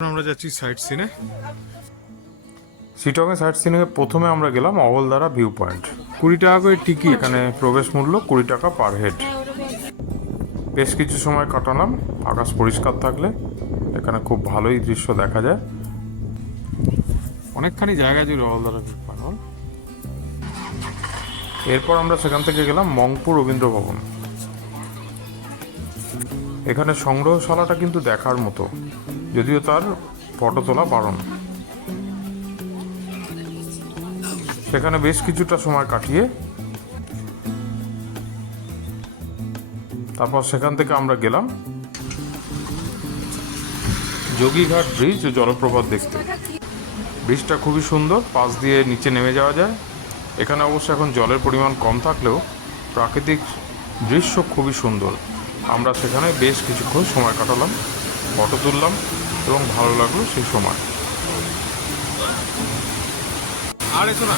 আমরা যাচ্ছি সাইট সিনে। শিটংয়ে সাইট সিনে প্রথমে আমরা গেলাম অবলদারা ভিউ পয়েন্ট। 20 টাকা করে টিকিট। এখানে প্রবেশ মূল্য 20 টাকা পার হেড। বেশ কিছু সময় কাটালাম, আকাশ পরিষ্কার থাকলে এখানে খুব ভালোই দৃশ্য দেখা যায়। অনেকখানি জায়গা জুড়ে অবলদারা ভিউ পয়েন্ট। এরপর আমরা সেখান থেকে গেলাম মংপুর রবীন্দ্র ভবন। এখানে সংগ্রহশালাটা কিন্তু দেখার মতো, যদিও তার ফটো তোলা বারণ। সেখানে বেশ কিছুটা সময় কাটিয়ে তারপর সেখান থেকে আমরা গেলাম যোগীঘাট ব্রিজ ও জলপ্রপাত দেখতে। ব্রিজটা খুবই সুন্দর, পাশ দিয়ে নিচে নেমে যাওয়া যায়। এখানে অবশ্য এখন জলের পরিমাণ কম থাকলেও প্রাকৃতিক দৃশ্য খুবই সুন্দর। আমরা সেখানে বেশ কিছুক্ষণ সময় কাটালাম, ফটো তুললাম এবং ভালো লাগলো সেই সময়। আর এসো না।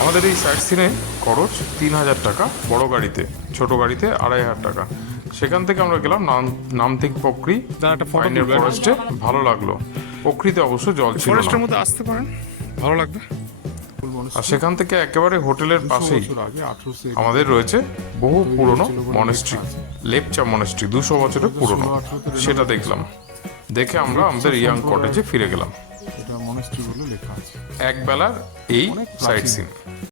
আমাদের এই সাইট সিনে খরচ 3000 টাকা বড় গাড়িতে, ছোট গাড়িতে 2500 টাকা। সেখান থেকে আমরা গেলাম নামথিং পোখরি পাইনের ফরেস্টে। ভালো লাগলো। পোখরিতে অবশ্য জল ছিল ফরেস্টের না। মধ্যে আসতে পারেন, ভালো লাগবে। আর সেখান থেকে একেবারে হোটেলের পাশেই 1800 আমাদের রয়েছে বহু পুরনো মনেস্ট্রি, লেপচা মনেস্ট্রি, 200 বছরের পুরনো। সেটা দেখলাম, দেখে আমরা আমাদের ইয়াং কটেজে ফিরে গেলাম। এটা মনেস্ট্রি বলে লেখা আছে। এক বেলার এই সাইট সিন।